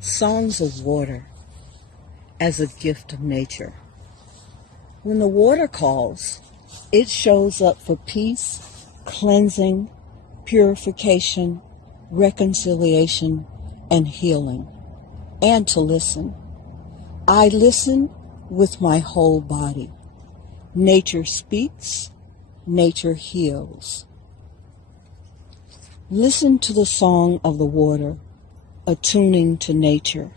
Songs of water as a gift of nature. When the water calls, it shows up for peace, cleansing, purification, reconciliation, and healing, and to listen. I listen with my whole body. Nature speaks, nature heals. Listen to the song of the water, attuning to nature.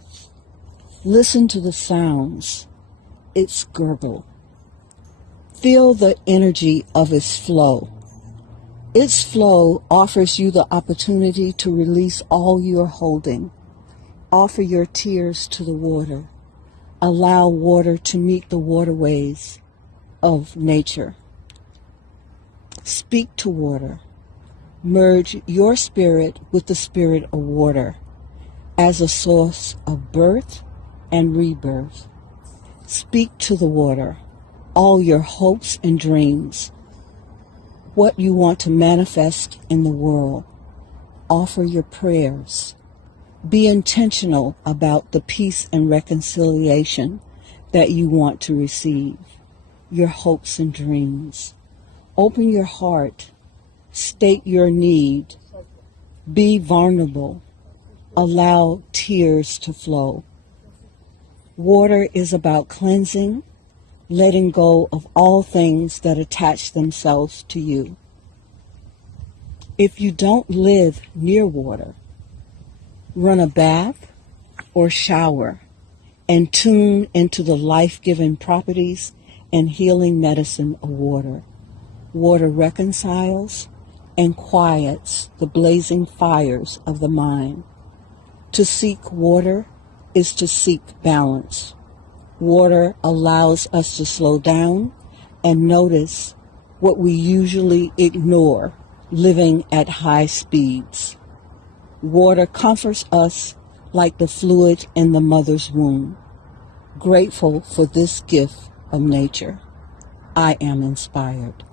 Listen to the sounds, its gurgle. Feel the energy of its flow. Its flow offers you the opportunity to release all you're holding. Offer your tears to the water. Allow water to meet the waterways of nature. Speak to water. Merge your spirit with the spirit of water as a source of birth and rebirth. Speak to the water all your hopes and dreams, what you want to manifest in the world. Offer your prayers. Be intentional about the peace and reconciliation that you want to receive, your hopes and dreams. Open your heart. State your need. Be vulnerable. Allow tears to flow. Water is about cleansing, letting go of all things that attach themselves to you. If you don't live near water, run a bath or shower and tune into the life-giving properties and healing medicine of water. Water reconciles and quiets the blazing fires of the mind. To seek water is to seek balance. Water allows us to slow down and notice what we usually ignore, living at high speeds. Water comforts us like the fluid in the mother's womb. Grateful for this gift of nature. I am inspired.